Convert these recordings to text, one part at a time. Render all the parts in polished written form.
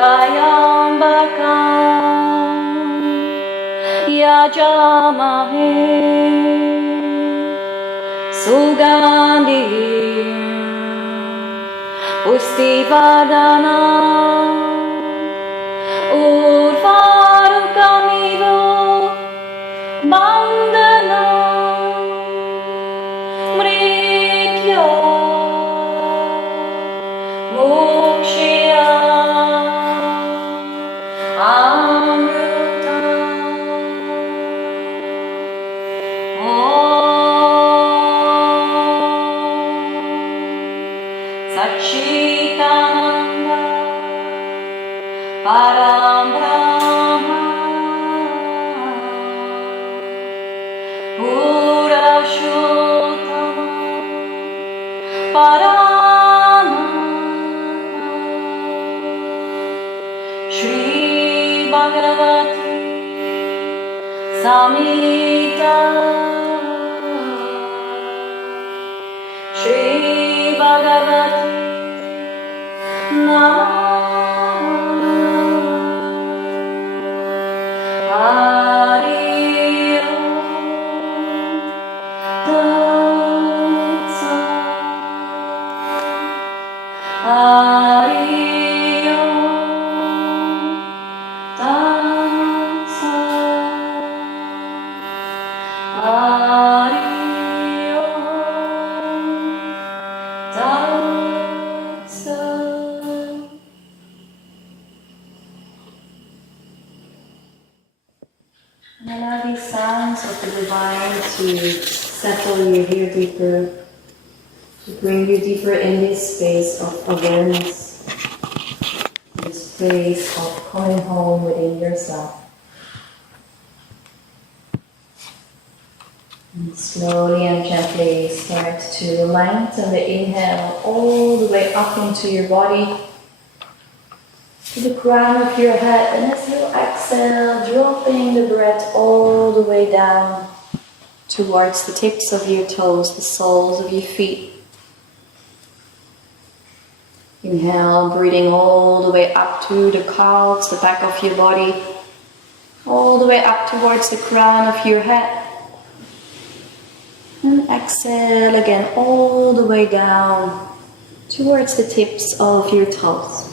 Layang bakang Yajamahe Sugandhim Pustivadana Urvarukamivo Bandana Mritya Mokshya Amruta Satchitananda Param Brahma Purushottama Parama Shri Bhagavati Samhita Shri Bhagavati Namah Hari Om Tat Sat Hari Om Tat Sat Hari Om Tat Sat. And allow these sounds of the divine to settle you here deeper, to bring you deeper in this space of awareness, this place of coming home within yourself. And slowly and gently start to lengthen the inhale all the way up into your body, to the crown of your head, and as you exhale, dropping the breath all the way down towards the tips of your toes, the soles of your feet. Inhale, breathing all the way up to the calves, the back of your body, all the way up towards the crown of your head. And exhale again all the way down towards the tips of your toes.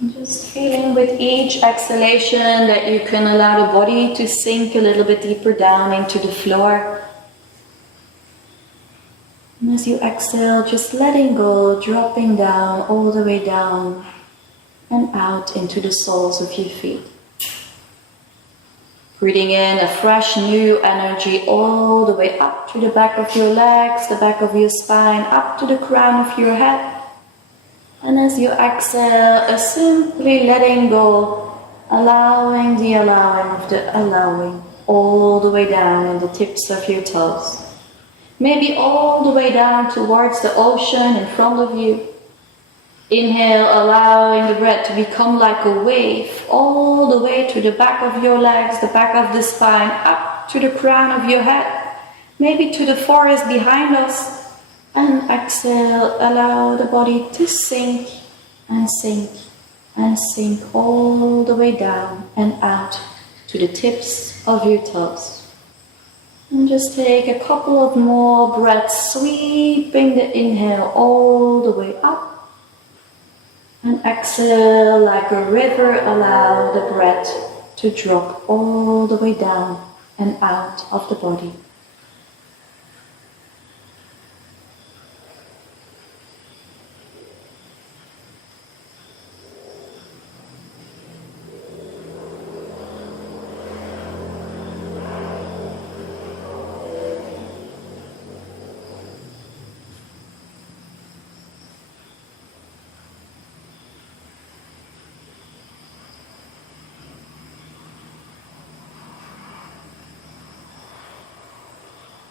And just feeling with each exhalation that you can allow the body to sink a little bit deeper down into the floor. And as you exhale, just letting go, dropping down, all the way down and out into the soles of your feet. Breathing in a fresh new energy all the way up to the back of your legs, the back of your spine, up to the crown of your head. And as you exhale, simply letting go, allowing the allowing of the allowing, all the way down in the tips of your toes. Maybe all the way down towards the ocean in front of you. Inhale, allowing the breath to become like a wave, all the way to the back of your legs, the back of the spine, up to the crown of your head, maybe to the forest behind us. And exhale, allow the body to sink and sink and sink all the way down and out to the tips of your toes. And just take a couple of more breaths, sweeping the inhale all the way up. And exhale, like a river, allow the breath to drop all the way down and out of the body.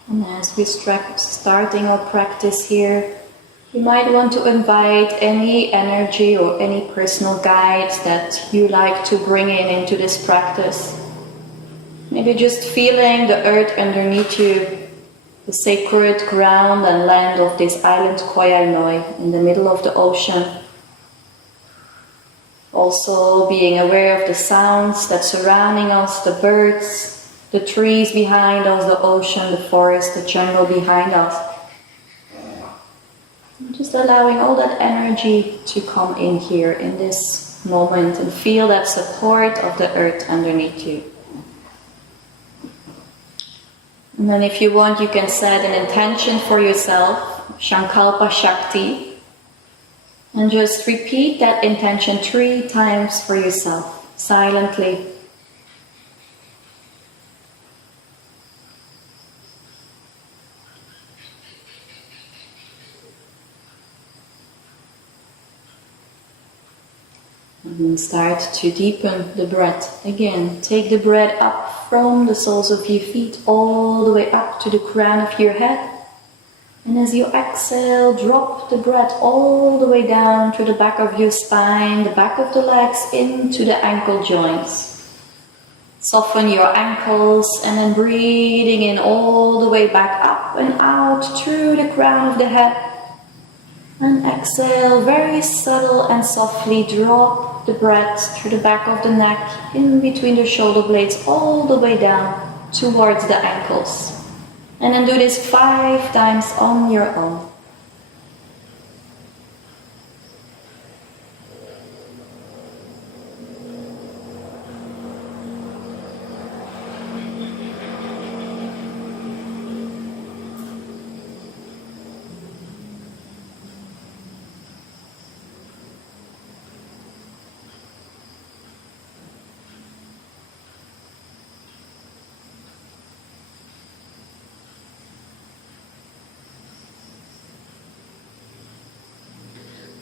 And as we starting our practice here, you might want to invite any energy or any personal guides that you like to bring into this practice. Maybe just feeling the earth underneath you, the sacred ground and land of this island Koh Noi in the middle of the ocean. Also being aware of the sounds that surrounding us, the birds, the trees behind us, the ocean, the forest, the jungle behind us. Just allowing all that energy to come in here in this moment and feel that support of the earth underneath you. And then if you want, you can set an intention for yourself, Sankalpa Shakti, and just repeat that intention 3 times for yourself, silently. And then start to deepen the breath. Again, take the breath up from the soles of your feet all the way up to the crown of your head. And as you exhale, drop the breath all the way down to the back of your spine, the back of the legs, into the ankle joints. Soften your ankles and then breathing in all the way back up and out through the crown of the head. And exhale, very subtle and softly drop the breath through the back of the neck, in between the shoulder blades, all the way down towards the ankles. And then do this 5 times on your own.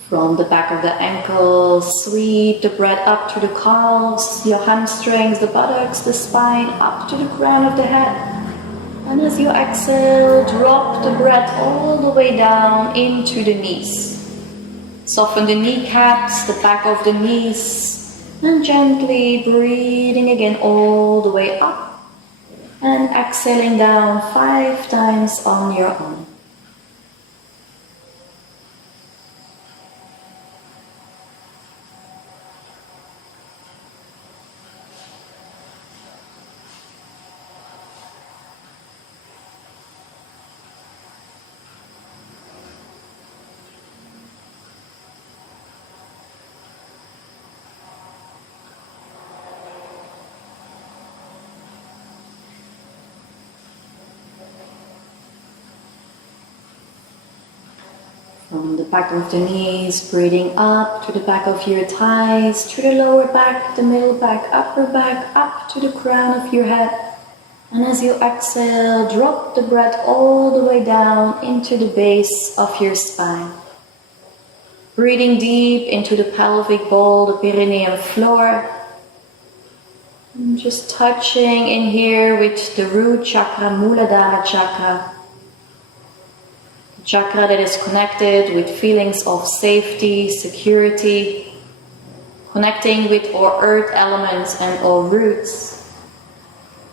From the back of the ankles, sweep the breath up to the calves, your hamstrings, the buttocks, the spine, up to the crown of the head. And as you exhale, drop the breath all the way down into the knees. Soften the kneecaps, the back of the knees, and gently breathing again all the way up. And exhaling down 5 times on your own. From the back of the knees, breathing up to the back of your thighs, through the lower back, the middle back, upper back, up to the crown of your head. And as you exhale, drop the breath all the way down into the base of your spine. Breathing deep into the pelvic bowl, the perineum floor. And just touching in here with the root chakra, Muladhara chakra. Chakra that is connected with feelings of safety, security, connecting with our earth elements and our roots.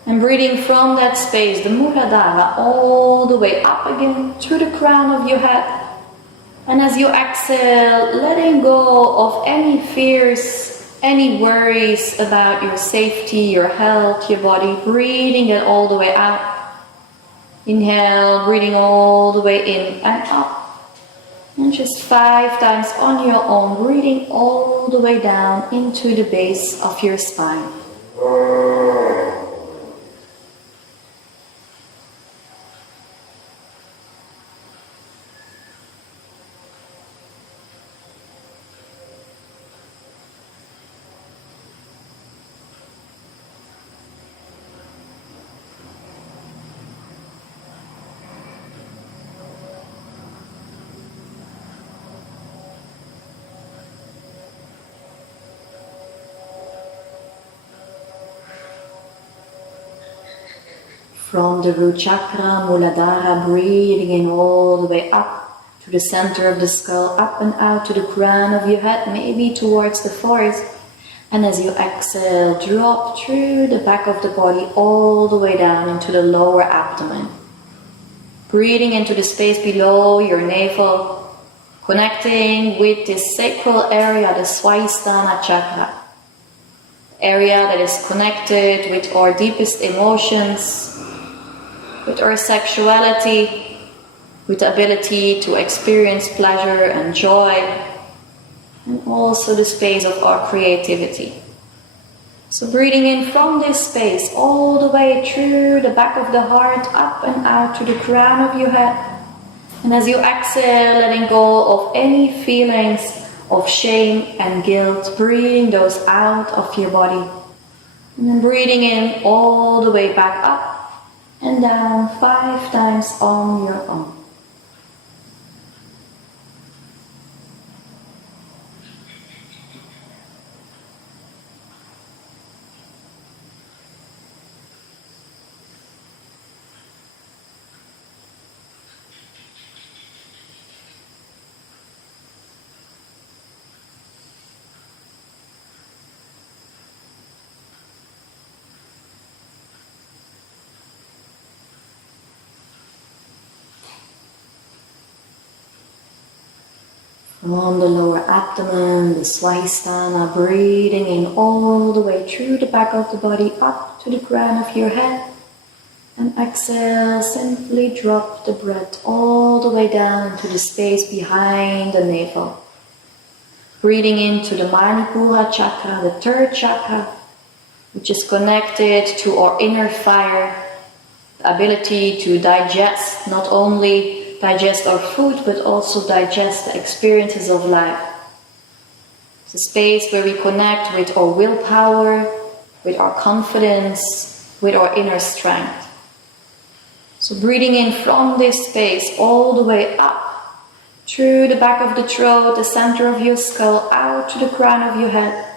And breathing from that space, the Muladhara, all the way up again to the crown of your head. And as you exhale, letting go of any fears, any worries about your safety, your health, your body, breathing it all the way out. Inhale, breathing all the way in and up. And just 5 times on your own, breathing all the way down into the base of your spine. From the root chakra, Muladhara, breathing in all the way up to the center of the skull, up and out to the crown of your head, maybe towards the forehead. And as you exhale, drop through the back of the body all the way down into the lower abdomen. Breathing into the space below your navel, connecting with this sacral area, the Swasthana chakra. Area that is connected with our deepest emotions, with our sexuality, with the ability to experience pleasure and joy, and also the space of our creativity. So breathing in from this space all the way through the back of the heart, up and out to the crown of your head. And as you exhale, letting go of any feelings of shame and guilt, breathing those out of your body. And then breathing in all the way back up and down 5 times on your own. From the lower abdomen, the Swasthana, breathing in all the way through the back of the body, up to the crown of your head. And exhale, simply drop the breath all the way down to the space behind the navel. Breathing into the Manipura chakra, the 3rd chakra, which is connected to our inner fire, the ability to digest, not only digest our food, but also digest the experiences of life. It's a space where we connect with our willpower, with our confidence, with our inner strength. So breathing in from this space all the way up, through the back of the throat, the center of your skull, out to the crown of your head.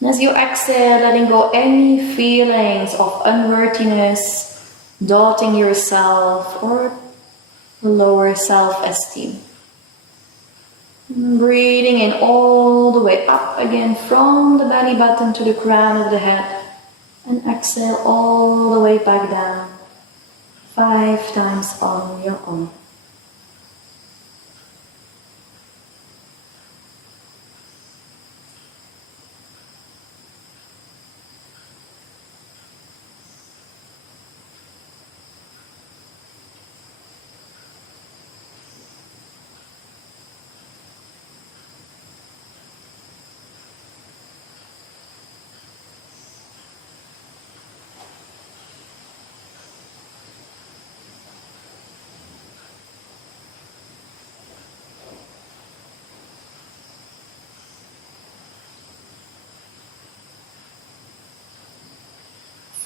And as you exhale, letting go any feelings of unworthiness, doubting yourself, or lower self-esteem. Breathing in all the way up again from the belly button to the crown of the head. And exhale all the way back down 5 times on your own.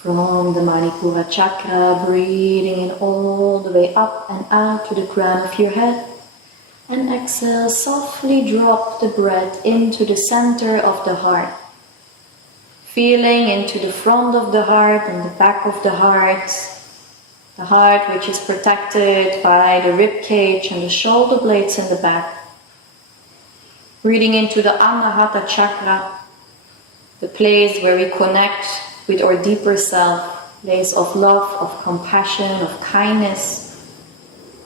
From the Manipura chakra, breathing in all the way up and out to the crown of your head. And exhale, softly drop the breath into the center of the heart. Feeling into the front of the heart and the back of the heart. The heart which is protected by the rib cage and the shoulder blades in the back. Breathing into the Anahata chakra, the place where we connect with our deeper self, place of love, of compassion, of kindness.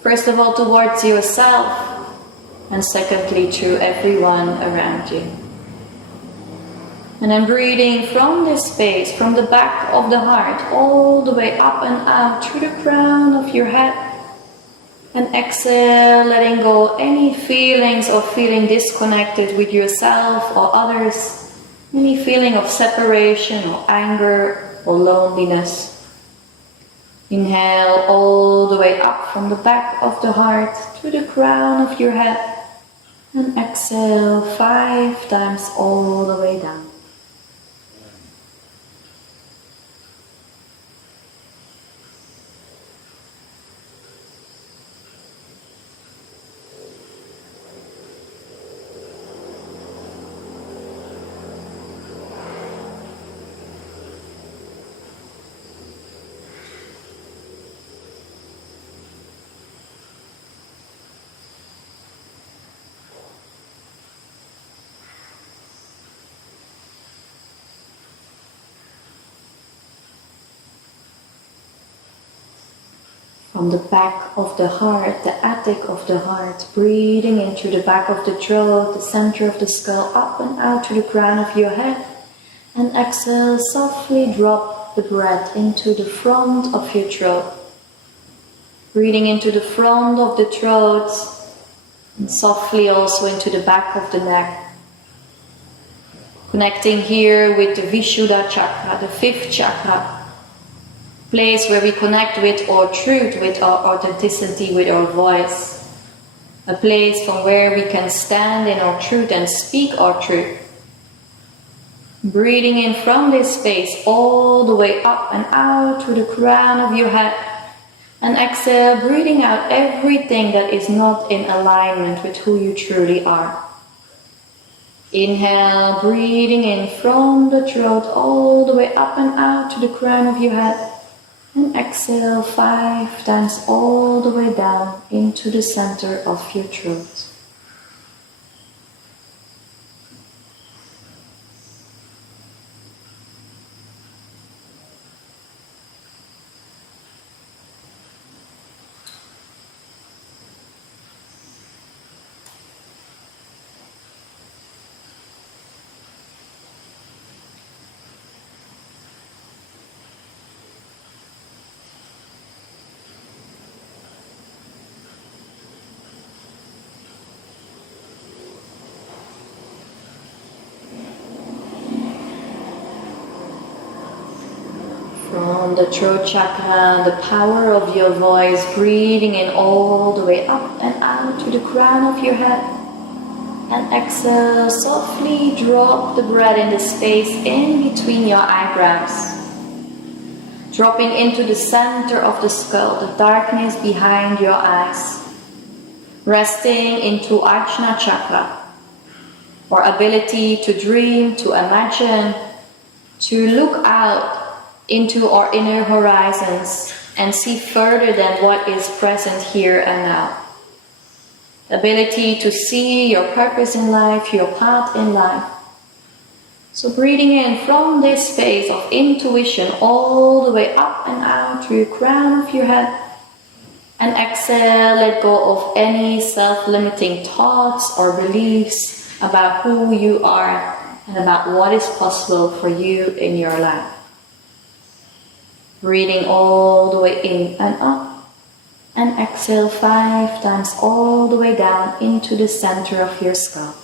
First of all towards yourself, and secondly to everyone around you. And then breathing from this space, from the back of the heart, all the way up and out through the crown of your head. And exhale, letting go any feelings of feeling disconnected with yourself or others. Any feeling of separation or anger or loneliness. Inhale all the way up from the back of the heart to the crown of your head. And exhale 5 times all the way down. From the back of the heart, the attic of the heart, breathing in through the back of the throat, the center of the skull, up and out to the crown of your head. And exhale, softly drop the breath into the front of your throat. Breathing into the front of the throat and softly also into the back of the neck. Connecting here with the Vishuddha chakra, the fifth chakra. Place where we connect with our truth, with our authenticity, with our voice. A place from where we can stand in our truth and speak our truth. Breathing in from this space all the way up and out to the crown of your head. And exhale, breathing out everything that is not in alignment with who you truly are. Inhale, breathing in from the throat all the way up and out to the crown of your head. And exhale 5 times all the way down into the center of your throat. From the throat chakra, the power of your voice, breathing in all the way up and out to the crown of your head. And exhale, softly drop the breath in the space in between your eyebrows. Dropping into the center of the skull, the darkness behind your eyes. Resting into Ajna chakra, our ability to dream, to imagine, to look out into our inner horizons and see further than what is present here and now. Ability to see your purpose in life, your path in life. So breathing in from this space of intuition all the way up and out through the crown of your head. And exhale, let go of any self-limiting thoughts or beliefs about who you are and about what is possible for you in your life. Breathing all the way in and up, and exhale 5 times all the way down into the center of your skull.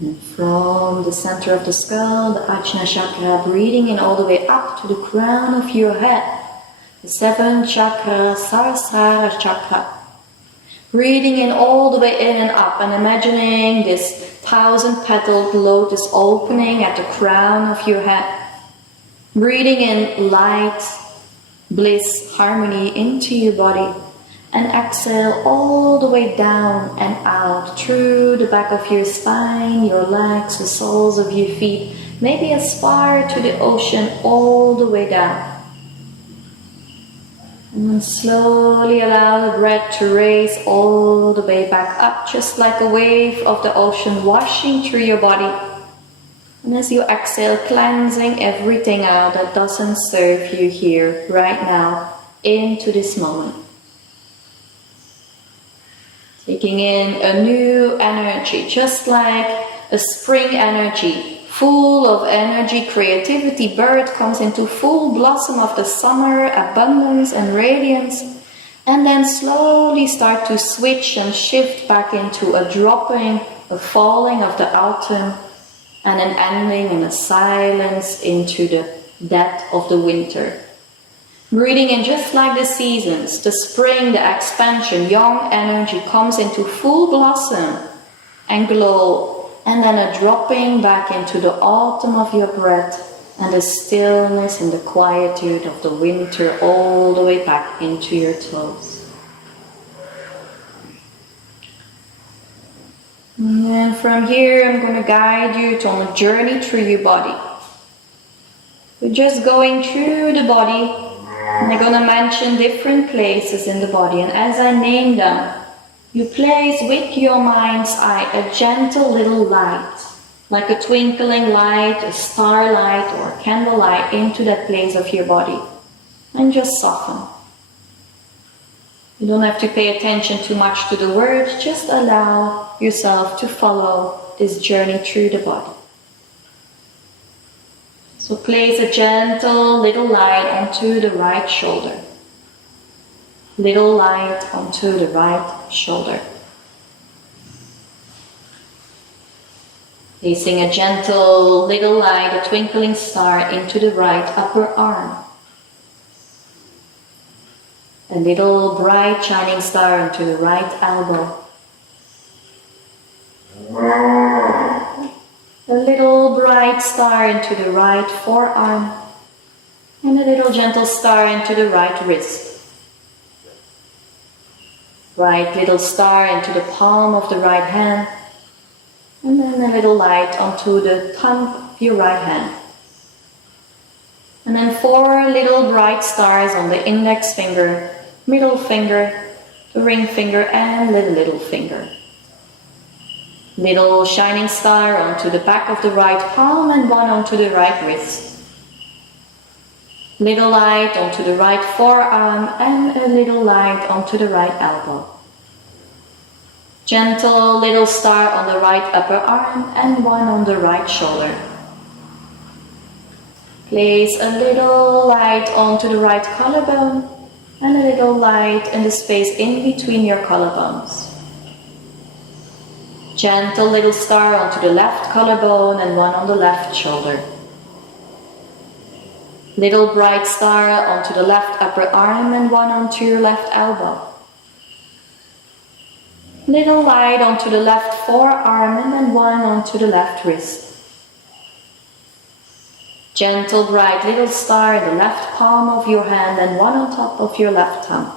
And from the center of the skull, the Ajna chakra, breathing in all the way up to the crown of your head. The 7th chakra, Sahasrara chakra. Breathing in all the way in and up and imagining this 1,000-petaled lotus opening at the crown of your head. Breathing in light, bliss, harmony into your body. And exhale all the way down and out through the back of your spine, your legs, the soles of your feet. Maybe aspire to the ocean all the way down. And then slowly allow the breath to raise all the way back up, just like a wave of the ocean washing through your body. And as you exhale, cleansing everything out that doesn't serve you here, right now, into this moment. Taking in a new energy, just like a spring energy, full of energy, creativity, birth comes into full blossom of the summer, abundance and radiance, and then slowly start to switch and shift back into a dropping, a falling of the autumn, and an ending and a silence into the death of the winter. Breathing in just like the seasons, the spring, the expansion, young energy comes into full blossom and glow, and then a dropping back into the autumn of your breath and the stillness and the quietude of the winter all the way back into your toes. And then from here, I'm going to guide you on a journey through your body. We're just going through the body, and I'm going to mention different places in the body. And as I name them, you place with your mind's eye a gentle little light, like a twinkling light, a starlight, or a candlelight into that place of your body. And just soften. You don't have to pay attention too much to the words, just allow yourself to follow this journey through the body. So place a gentle little light onto the right shoulder. Little light onto the right shoulder. Placing a gentle little light, a twinkling star, into the right upper arm. A little bright shining star onto the right elbow. A little bright star into the right forearm. And a little gentle star into the right wrist. Bright little star into the palm of the right hand. And then a little light onto the thumb of your right hand. And then 4 little bright stars on the index finger, middle finger, the ring finger, and little finger. Little shining star onto the back of the right palm and 1 onto the right wrist. Little light onto the right forearm and a little light onto the right elbow. Gentle little star on the right upper arm and 1 on the right shoulder. Place a little light onto the right collarbone and a little light in the space in between your collarbones. Gentle little star onto the left collarbone and 1 on the left shoulder. Little bright star onto the left upper arm and 1 onto your left elbow. Little light onto the left forearm and then 1 onto the left wrist. Gentle bright little star in the left palm of your hand and 1 on top of your left thumb.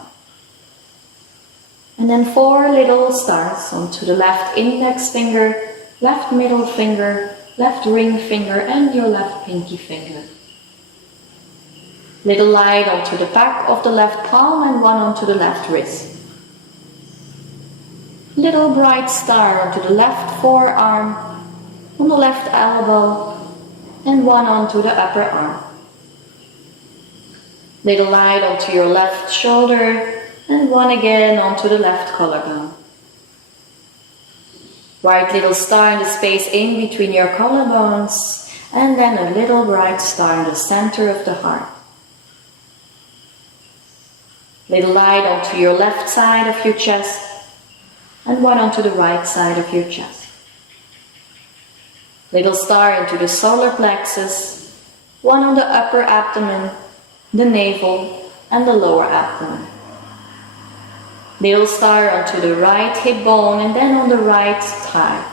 And then 4 little stars onto the left index finger, left middle finger, left ring finger and your left pinky finger. Little light onto the back of the left palm and 1 onto the left wrist. Little bright star onto the left forearm, on the left elbow, and 1 onto the upper arm. Little light onto your left shoulder, and 1 again onto the left collarbone. Bright little star in the space in between your collarbones, and then a little bright star in the center of the heart. Little light onto your left side of your chest, and 1 onto the right side of your chest. Little star into the solar plexus, 1 on the upper abdomen, the navel, and the lower abdomen. Little star onto the right hip bone and then on the right thigh.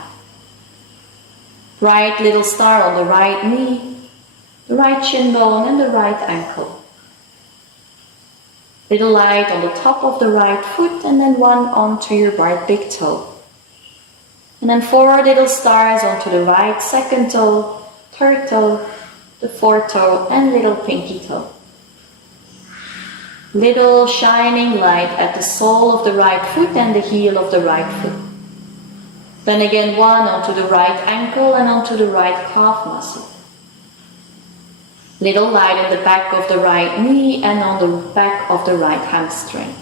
Bright little star on the right knee, the right shin bone, and the right ankle. Little light on the top of the right foot and then 1 onto your right big toe. And then 4 little stars onto the right second toe, third toe, the fourth toe and little pinky toe. Little shining light at the sole of the right foot and the heel of the right foot. Then again 1 onto the right ankle and onto the right calf muscle. Little light in the back of the right knee and on the back of the right hamstring.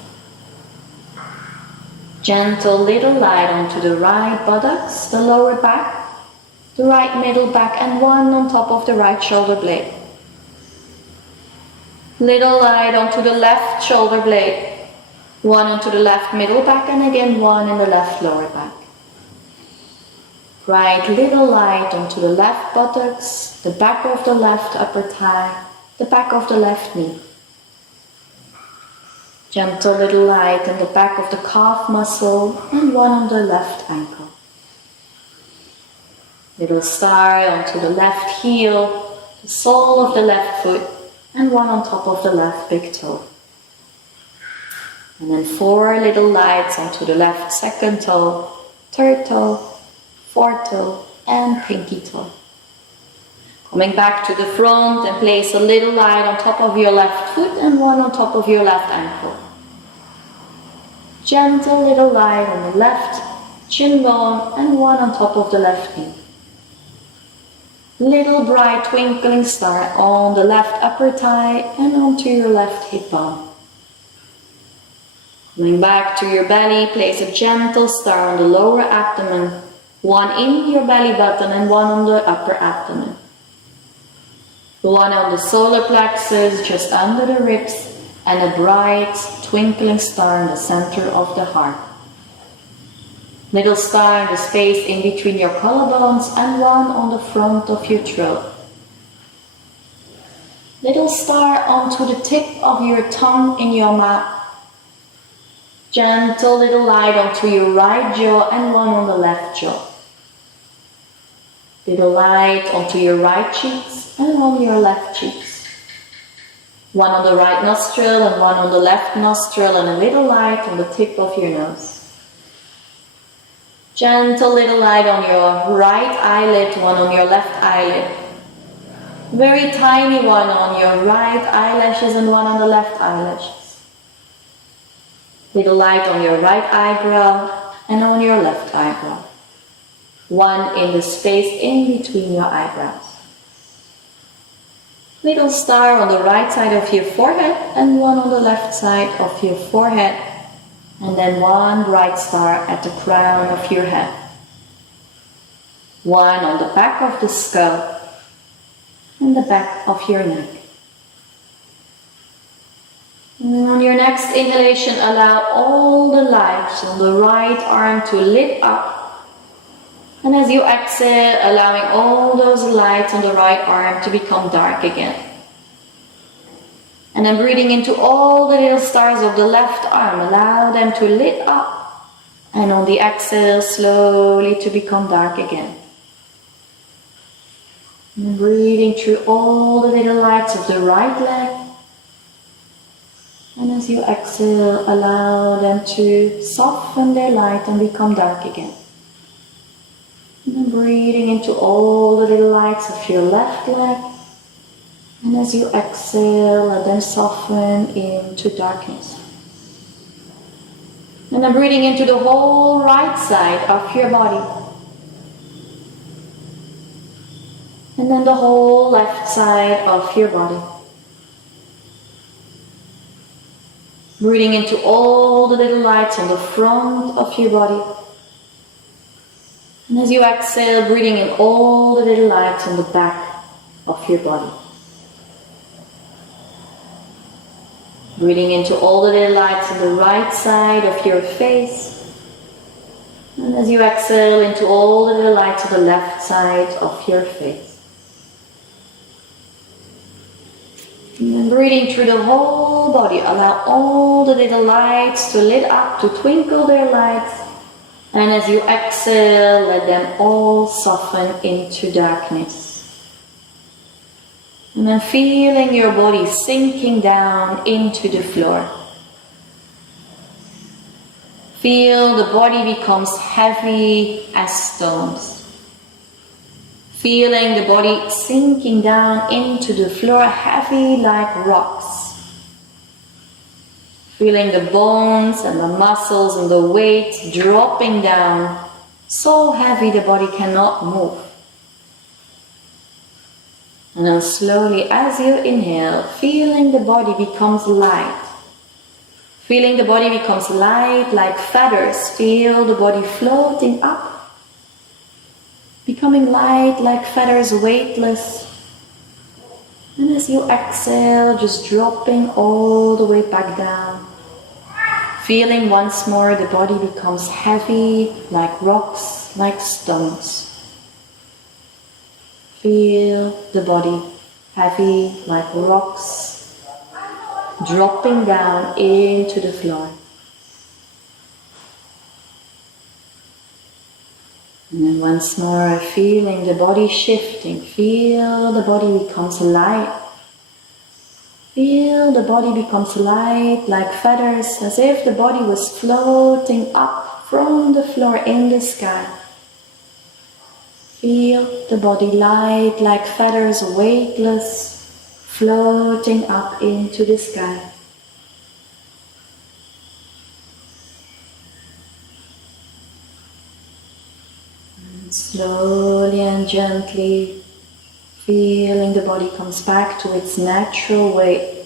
Gentle little light onto the right buttocks, the lower back, the right middle back and 1 on top of the right shoulder blade. Little light onto the left shoulder blade, 1 onto the left middle back and again 1 in the left lower back. Bright little light onto the left buttocks, the back of the left upper thigh, the back of the left knee. Gentle little light in the back of the calf muscle and 1 on the left ankle. Little star onto the left heel, the sole of the left foot and 1 on top of the left big toe. And then 4 little lights onto the left second toe, third toe, foretoe and pinky toe. Coming back to the front and place a little light on top of your left foot and one on top of your left ankle. Gentle little light on the left shin bone and one on top of the left knee. Little bright twinkling star on the left upper thigh and onto your left hip bone. Coming back to your belly, place a gentle star on the lower abdomen, one in your belly button and one on the upper abdomen. One on the solar plexus, just under the ribs, and a bright twinkling star in the center of the heart. Little star in the space in between your collarbones and one on the front of your throat. Little star onto the tip of your tongue in your mouth. Gentle little light onto your right jaw and one on the left jaw. Little light onto your right cheeks and on your left cheeks. One on the right nostril and one on the left nostril, and a little light on the tip of your nose. Gentle little light on your right eyelid, one on your left eyelid. Very tiny one on your right eyelashes and one on the left eyelashes. Little light on your right eyebrow and on your left eyebrow. One in the space in between your eyebrows. Little star on the right side of your forehead and one on the left side of your forehead. And then one bright star at the crown of your head. One on the back of the skull and the back of your neck. And on your next inhalation, allow all the lights on the right arm to lit up. And as you exhale, allowing all those lights on the right arm to become dark again. And then breathing into all the little stars of the left arm, allow them to lit up. And on the exhale, slowly to become dark again. And breathing through all the little lights of the right leg. And as you exhale, allow them to soften their light and become dark again. And then breathing into all the little lights of your left leg. And as you exhale, let them soften into darkness. And then breathing into the whole right side of your body. And then the whole left side of your body. Breathing into all the little lights on the front of your body. And as you exhale, breathing in all the little lights on the back of your body. Breathing into all the little lights on the right side of your face. And as you exhale, into all the little lights on the left side of your face. And then breathing through the whole body, allow all the little lights to lit up, to twinkle their lights. And as you exhale, let them all soften into darkness. And then feeling your body sinking down into the floor. Feel the body becomes heavy as stones. Feeling the body sinking down into the floor, heavy like rocks. Feeling the bones and the muscles and the weight dropping down, so heavy the body cannot move. And then slowly, as you inhale, feeling the body becomes light. Feeling the body becomes light like feathers. Feel the body floating up. Becoming light like feathers, weightless. And as you exhale, just dropping all the way back down. Feeling once more the body becomes heavy like rocks, like stones. Feel the body heavy like rocks, dropping down into the floor. And then once more, feeling the body shifting. Feel the body becomes light. Feel the body becomes light like feathers, as if the body was floating up from the floor in the sky. Feel the body light like feathers, weightless, floating up into the sky. And slowly and gently, feeling the body comes back to its natural weight.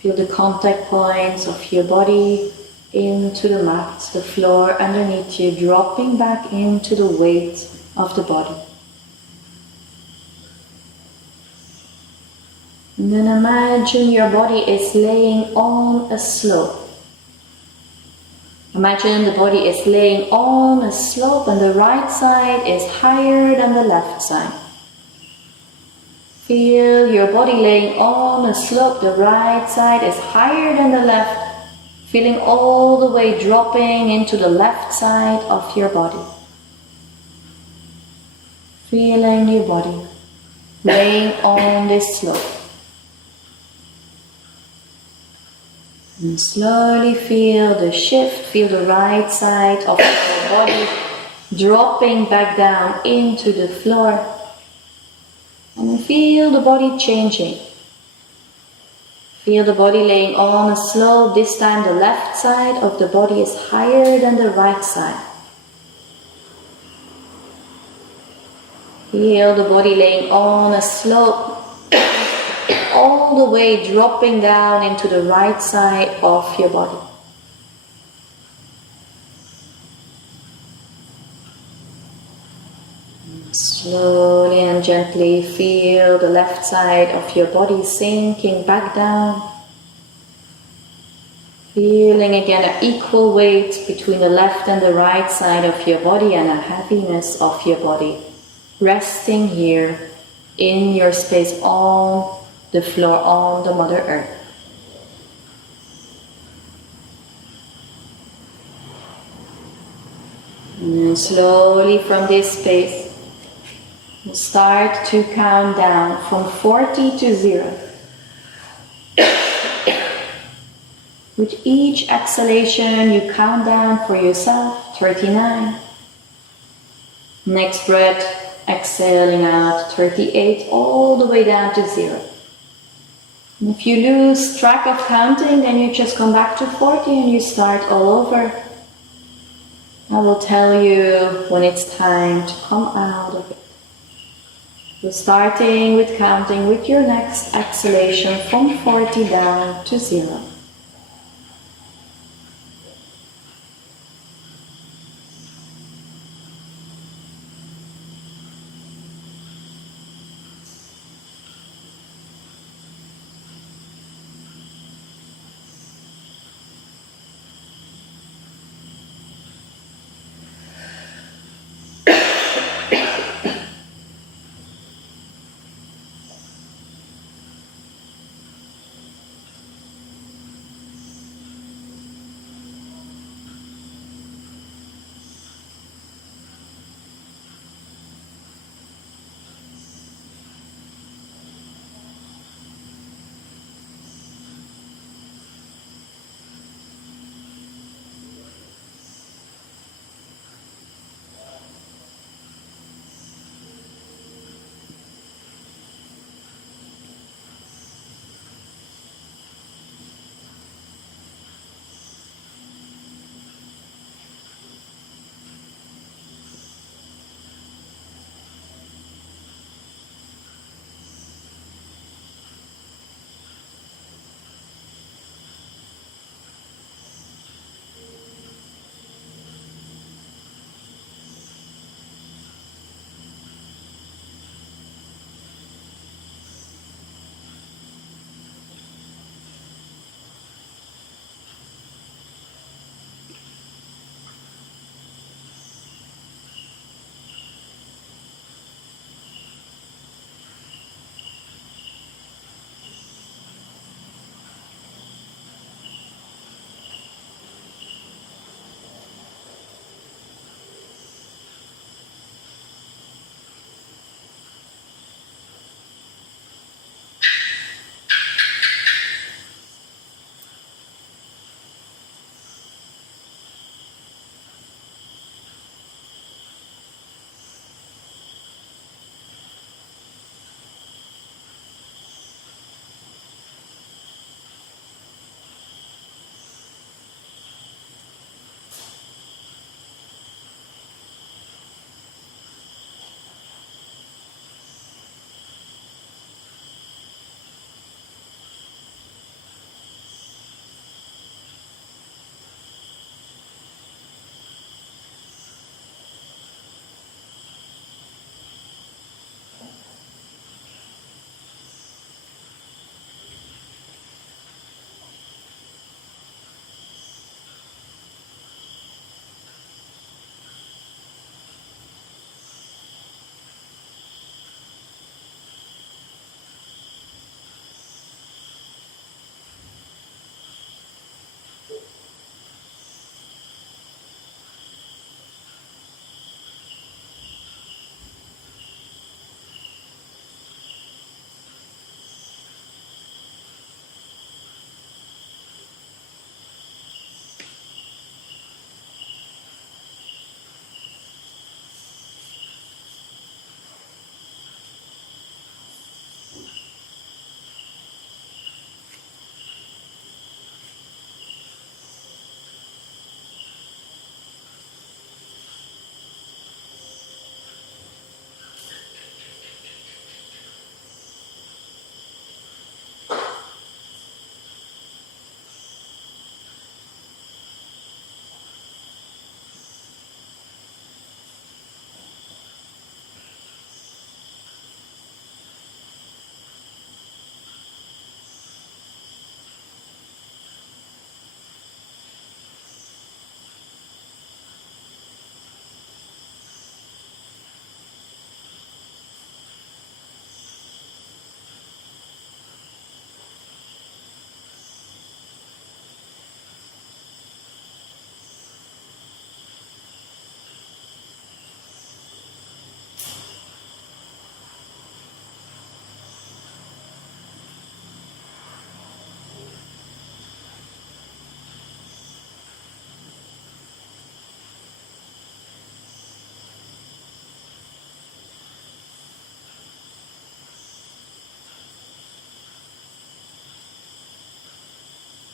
Feel the contact points of your body into the mat, the floor underneath you, dropping back into the weight of the body. And then imagine your body is laying on a slope. Imagine the body is laying on a slope and the right side is higher than the left side. Feel your body laying on a slope, the right side is higher than the left, feeling all the way dropping into the left side of your body. Feeling your body laying on this slope. And slowly feel the shift, feel the right side of your body dropping back down into the floor. And feel the body changing. Feel the body laying on a slope. This time the left side of the body is higher than the right side. Feel the body laying on a slope, all the way dropping down into the right side of your body. Slowly and gently feel the left side of your body sinking back down. Feeling again an equal weight between the left and the right side of your body and a heaviness of your body. Resting here in your space on the floor, on the Mother Earth. And then slowly from this space, we'll start to count down from 40 to 0. With each exhalation, you count down for yourself, 39. Next breath, exhaling out, 38, all the way down to 0. And if you lose track of counting, then you just come back to 40 and you start all over. I will tell you when it's time to come out of it. So starting with counting with your next exhalation from 40 down to 0.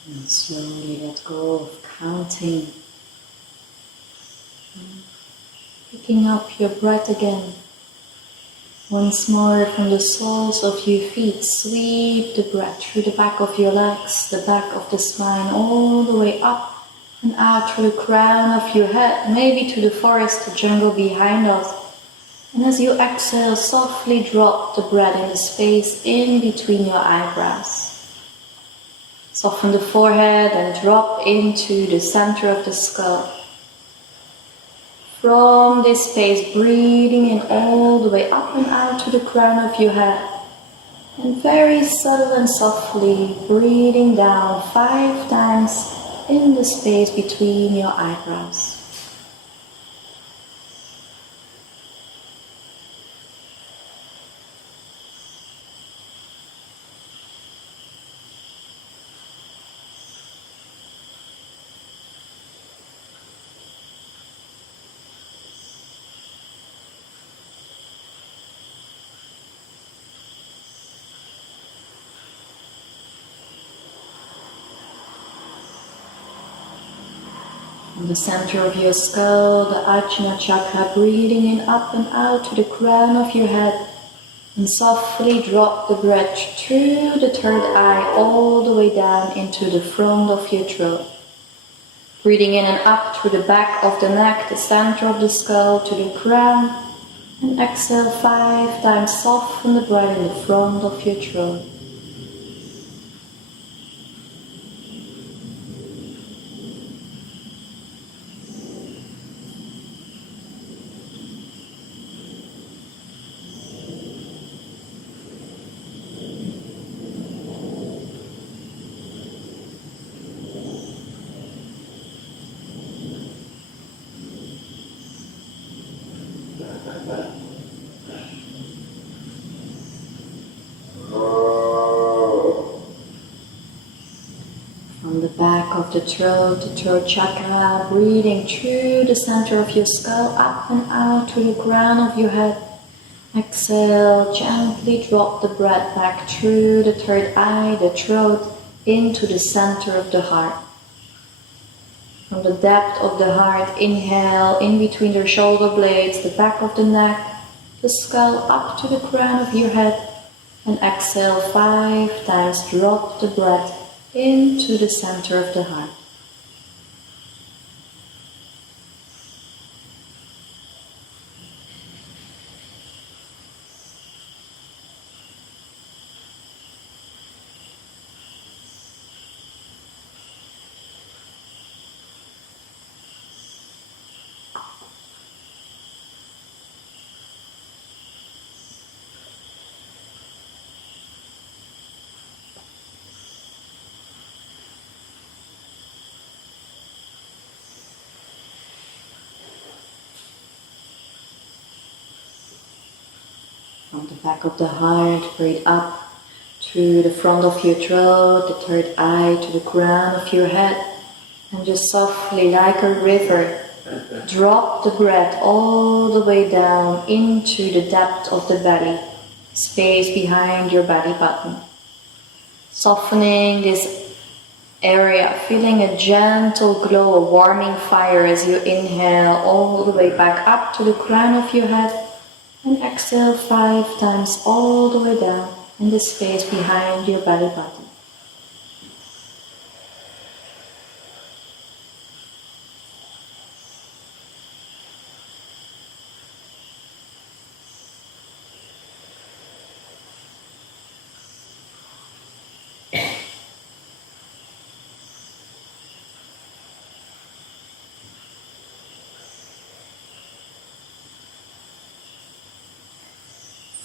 And slowly let go of counting. Picking up your breath again. Once more from the soles of your feet, sweep the breath through the back of your legs, the back of the spine, all the way up and out through the crown of your head, maybe to the forest, the jungle behind us. And as you exhale, softly drop the breath in the space in between your eyebrows. Soften the forehead and drop into the center of the skull. From this space, breathing in all the way up and out to the crown of your head. And very subtle and softly breathing down 5 times in the space between your eyebrows. From the center of your skull, the Ajna chakra, breathing in up and out to the crown of your head. And softly drop the breath through the third eye all the way down into the front of your throat. Breathing in and up through the back of the neck, the center of the skull to the crown. And exhale 5 times, soften the breath in the front of your throat. From the back of the throat chakra, breathing through the center of your skull, up and out to the crown of your head. Exhale, gently drop the breath back through the third eye, the throat, into the center of the heart. From the depth of the heart, inhale in between the shoulder blades, the back of the neck, the skull up to the crown of your head. And exhale 5 times, drop the breath into the center of the heart. From the back of the heart, breathe up through the front of your throat, the third eye to the crown of your head. And just softly, like a river, drop the breath all the way down into the depth of the belly, space behind your belly button. Softening this area, feeling a gentle glow, a warming fire as you inhale all the way back up to the crown of your head. And exhale 5 times all the way down in the space behind your belly button.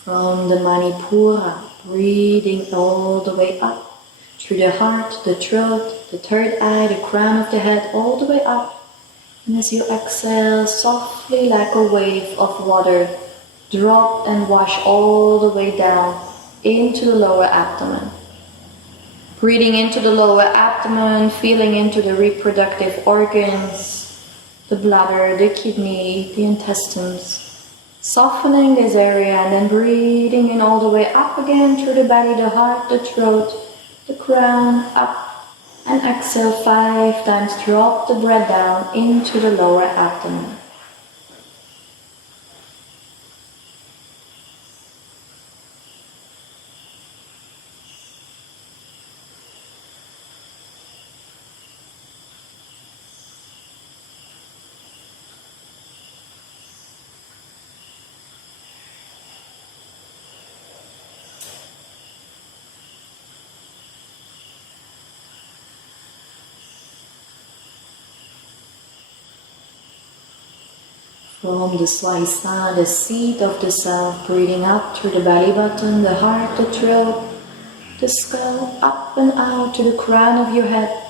From the Manipura, breathing all the way up through the heart, the throat, the third eye, the crown of the head, all the way up. And as you exhale, softly like a wave of water, drop and wash all the way down into the lower abdomen. Breathing into the lower abdomen, feeling into the reproductive organs, the bladder, the kidney, the intestines. Softening this area and then breathing in all the way up again through the belly, the heart, the throat, the crown, up And exhale 5 times, drop the breath down into the lower abdomen. From the Swahisthana, the seat of the self, breathing up through the belly button, the heart, the throat, the skull, up and out to the crown of your head.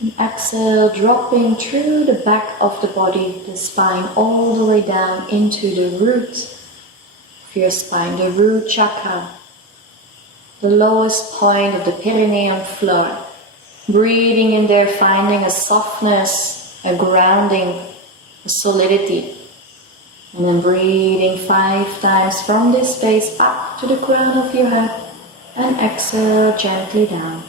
And exhale, dropping through the back of the body, the spine, all the way down into the root of your spine, the root chakra, the lowest point of the perineum floor. Breathing in there, finding a softness, a grounding, a solidity. And then breathing 5 times from this space up to the crown of your head. And exhale gently down.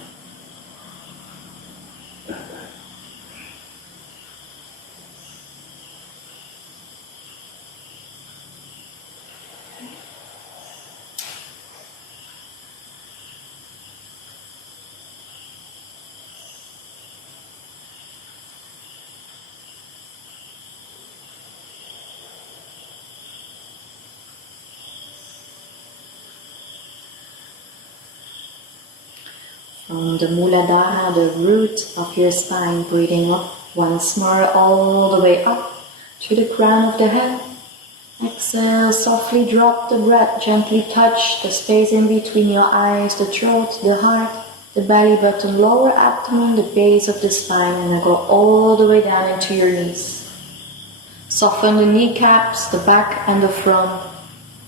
From the Muladhara, the root of your spine, breathing up once more all the way up to the crown of the head. Exhale, softly drop the breath, gently touch the space in between your eyes, the throat, the heart, the belly button, lower abdomen, the base of the spine, and then go all the way down into your knees. Soften the kneecaps, the back and the front.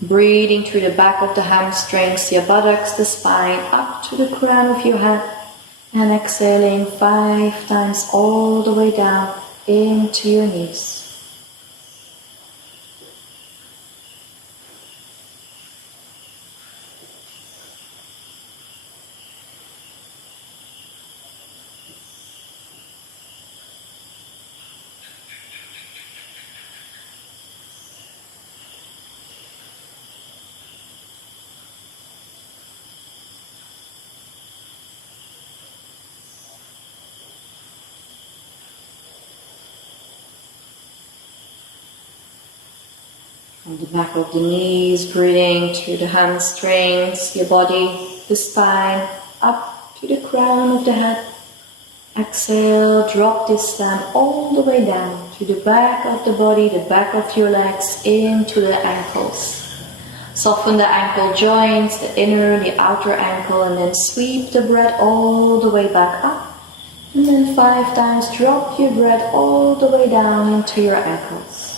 Breathing through the back of the hamstrings, your buttocks, the spine, up to the crown of your head. And exhaling 5 times all the way down into your knees. From the back of the knees, breathing through the hamstrings, your body, the spine, up to the crown of the head. Exhale, drop this down all the way down to the back of the body, the back of your legs, into the ankles. Soften the ankle joints, the inner, the outer ankle, and then sweep the breath all the way back up. And then 5 times, drop your breath all the way down into your ankles.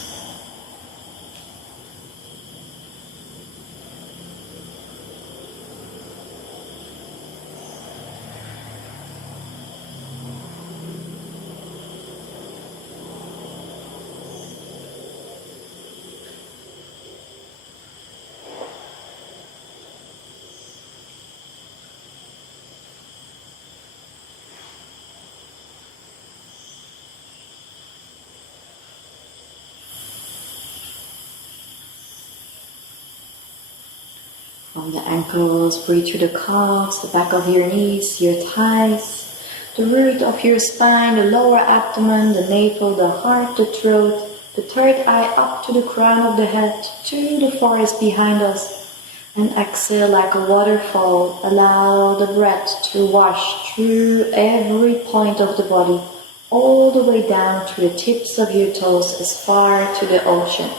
From the ankles, breathe through the calves, the back of your knees, your thighs, the root of your spine, the lower abdomen, the navel, the heart, the throat, the third eye up to the crown of the head, to the forest behind us. And exhale like a waterfall. Allow the breath to wash through every point of the body, all the way down to the tips of your toes, as far to the ocean.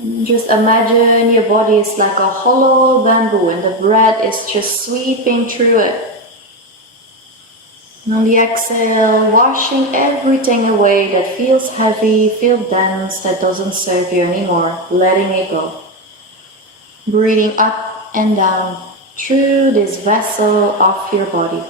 And just imagine your body is like a hollow bamboo and the breath is just sweeping through it. And on the exhale, washing everything away that feels heavy, feels dense, that doesn't serve you anymore, letting it go. Breathing up and down through this vessel of your body.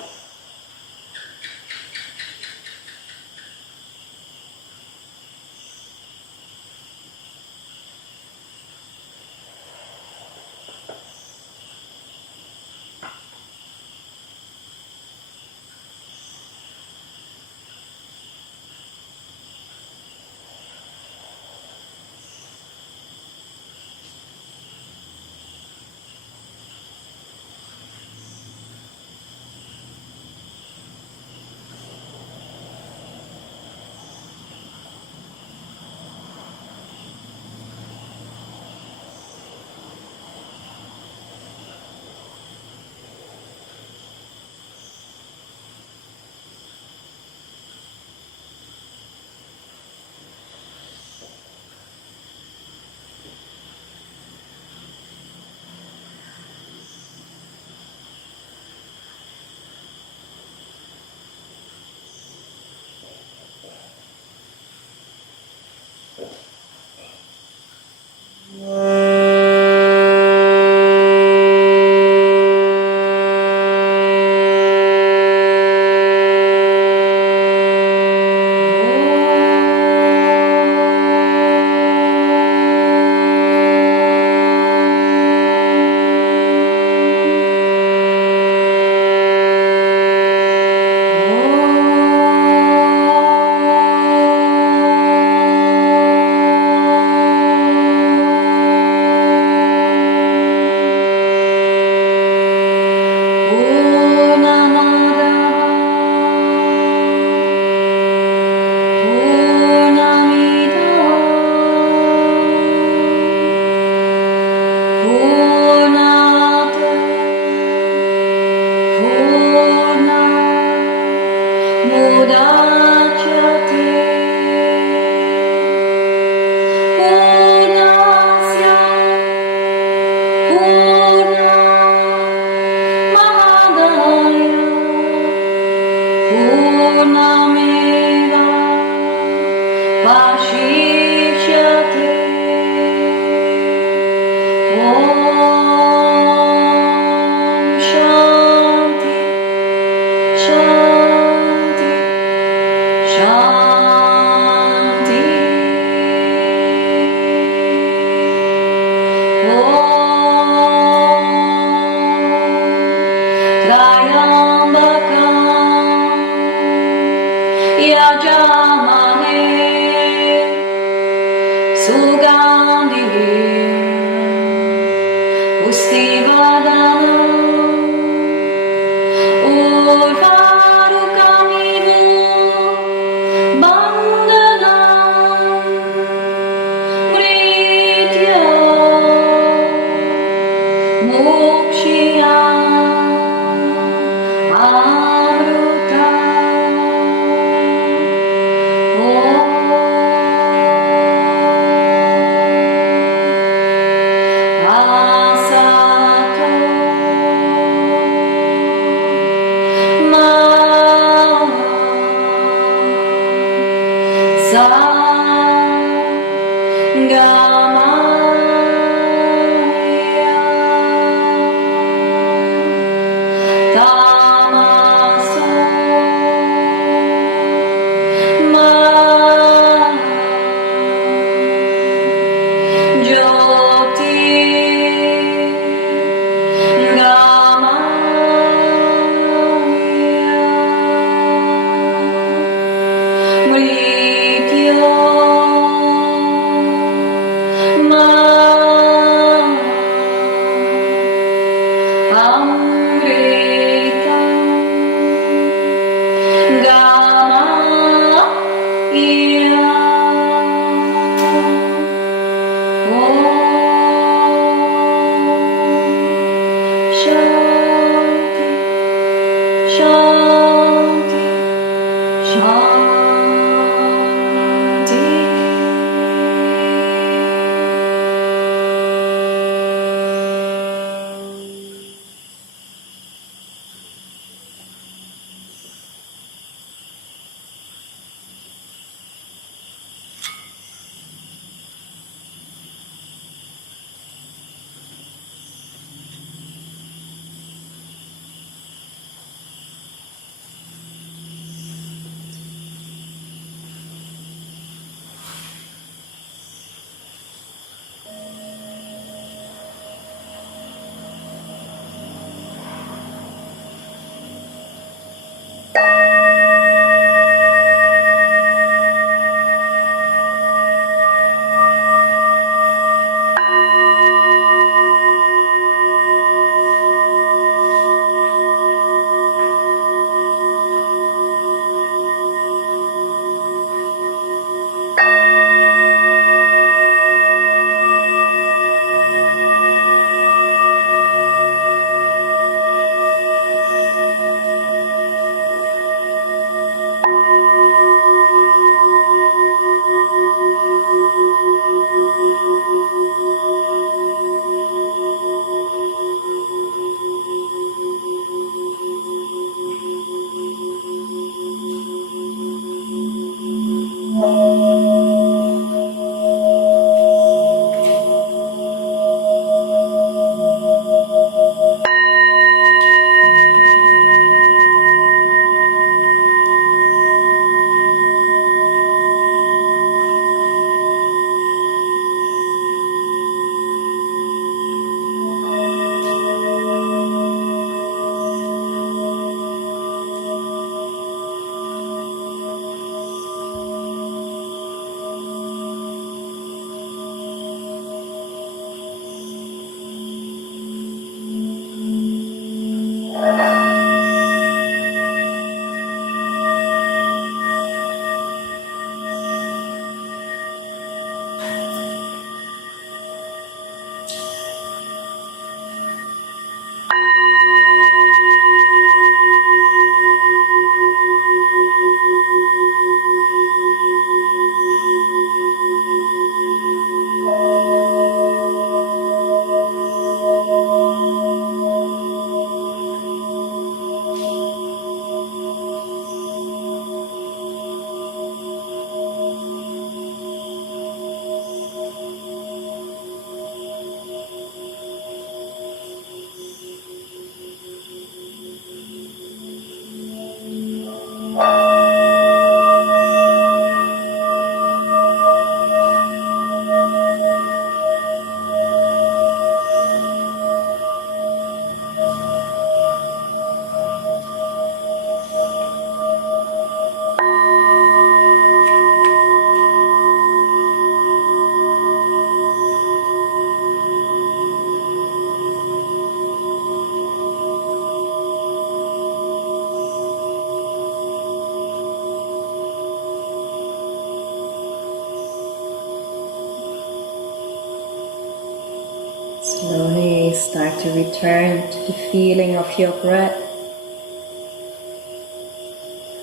start to return to the feeling of your breath,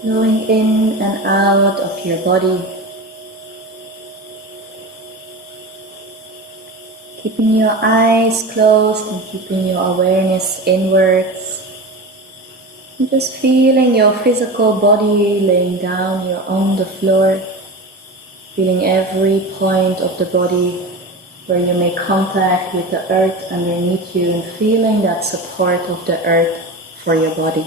flowing in and out of your body, keeping your eyes closed and keeping your awareness inwards, and just feeling your physical body laying down here on the floor, feeling every point of the body where you make contact with the earth underneath you, and feeling that support of the earth for your body.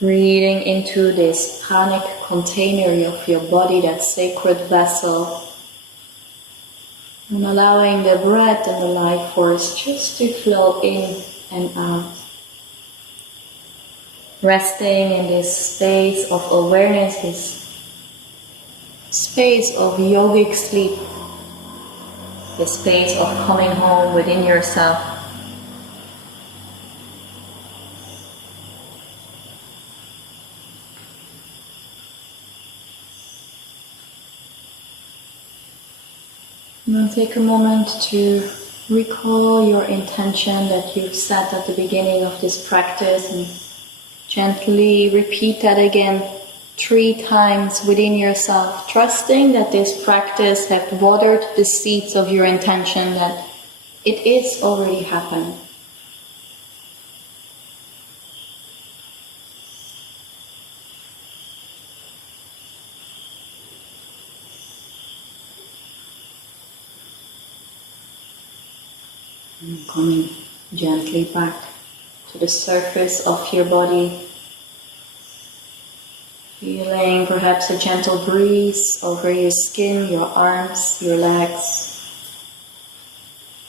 Breathing into this pranic container of your body, that sacred vessel, and allowing the breath and the life force just to flow in and out. Resting in this space of awareness, this space of yogic sleep, the space of coming home within yourself. Now take a moment to recall your intention that you've set at the beginning of this practice, and gently repeat that again 3 times within yourself, trusting that this practice has watered the seeds of your intention, that it is already happened. And coming gently back to the surface of your body, feeling perhaps a gentle breeze over your skin, your arms, your legs.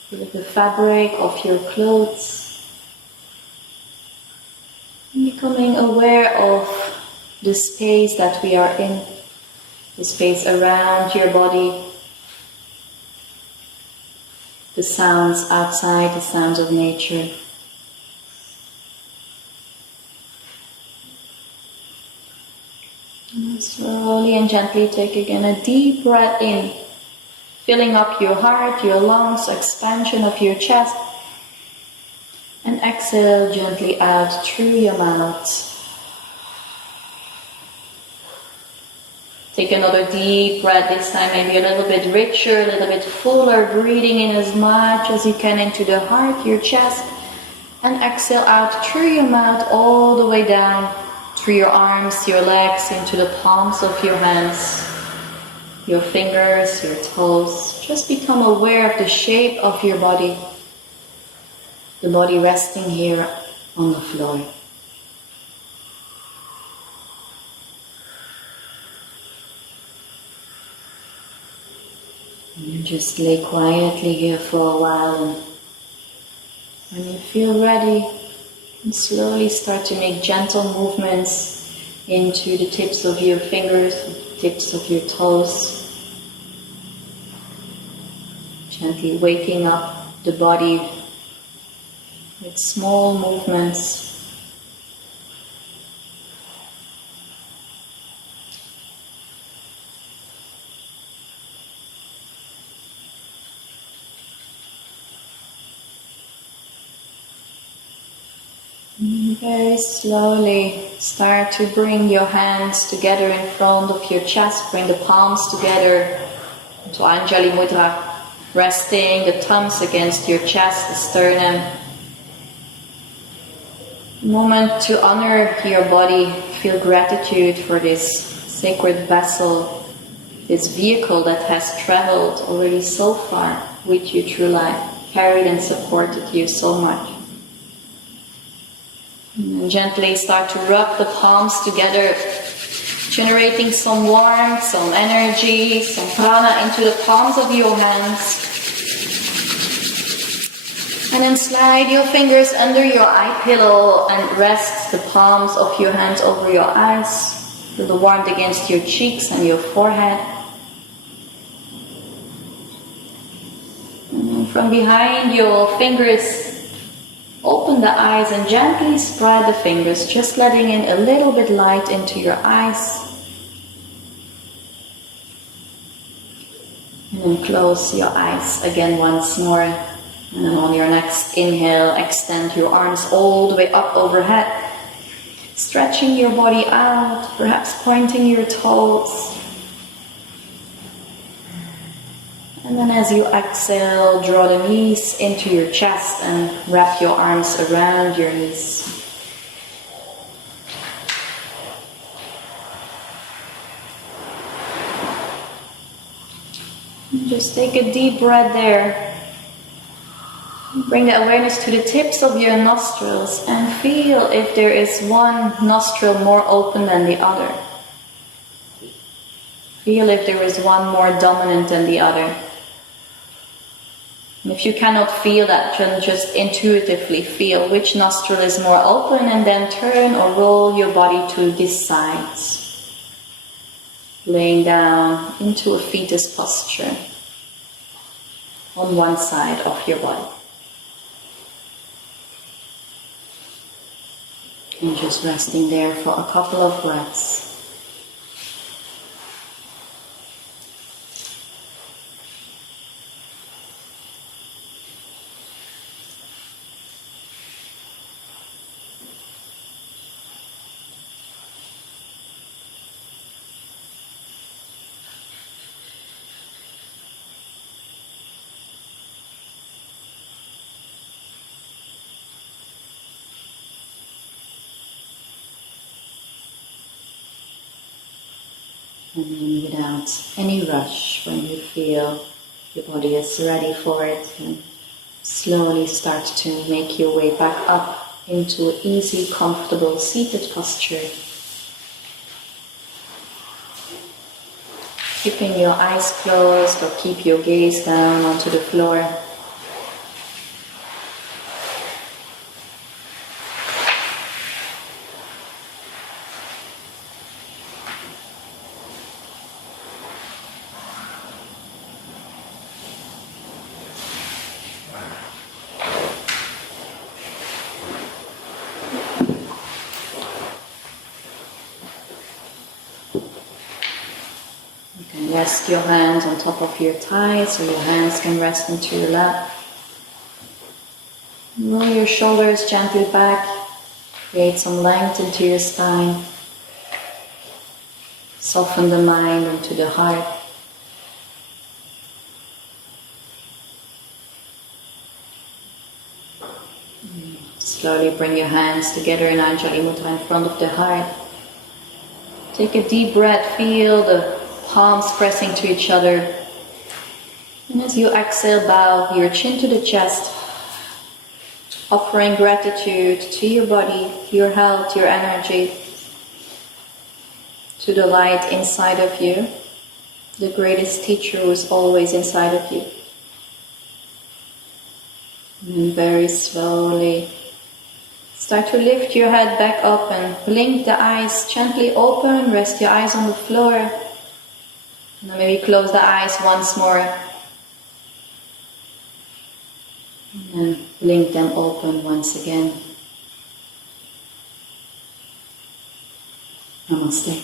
Feel the fabric of your clothes. Becoming aware of the space that we are in, the space around your body, the sounds outside, the sounds of nature. And slowly and gently take again a deep breath in, filling up your heart, your lungs, expansion of your chest. And exhale gently out through your mouth. Take another deep breath, this time maybe a little bit richer, a little bit fuller, breathing in as much as you can into the heart, your chest. And exhale out through your mouth all the way down, through your arms, your legs, into the palms of your hands, your fingers, your toes. Just become aware of the shape of your body, the body resting here on the floor. And you just lay quietly here for a while, and when you feel ready, you slowly start to make gentle movements into the tips of your fingers, the tips of your toes. Gently waking up the body with small movements. Very slowly start to bring your hands together in front of your chest. Bring the palms together into Anjali Mudra, resting the thumbs against your chest, the sternum. A moment to honor your body, feel gratitude for this sacred vessel, this vehicle that has traveled already so far with you through life, carried and supported you so much. And gently start to rub the palms together, generating some warmth, some energy, some prana into the palms of your hands. And then slide your fingers under your eye pillow and rest the palms of your hands over your eyes. Feel the warmth against your cheeks and your forehead. And then from behind your fingers, open the eyes and gently spread the fingers, just letting in a little bit light into your eyes. And close your eyes again once more. And then on your next inhale, extend your arms all the way up overhead. Stretching your body out, perhaps pointing your toes. And then as you exhale, draw the knees into your chest and wrap your arms around your knees. Just take a deep breath there. Bring the awareness to the tips of your nostrils and feel if there is one nostril more open than the other. Feel if there is one more dominant than the other. And if you cannot feel that, then just intuitively feel which nostril is more open and then turn or roll your body to this side. Laying down into a fetus posture on one side of your body. And just resting there for a couple of breaths. And then without any rush, when you feel your body is ready for it, and slowly start to make your way back up into an easy, comfortable seated posture. Keeping your eyes closed or keep your gaze down onto the floor. Rest your hands on top of your thighs, or your hands can rest into your lap. Roll your shoulders gently back, create some length into your spine. Soften the mind into the heart. Slowly bring your hands together in Anjali Mudra in front of the heart. Take a deep breath, feel the palms pressing to each other. And as you exhale, bow your chin to the chest, offering gratitude to your body, your health, your energy, to the light inside of you, the greatest teacher who is always inside of you. And very slowly start to lift your head back up and blink the eyes gently open, rest your eyes on the floor. And then maybe close the eyes once more. And then blink them open once again. Namaste.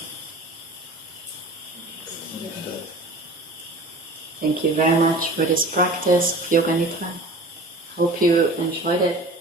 Thank you very much for this practice of Yoga Nidra. Hope you enjoyed it.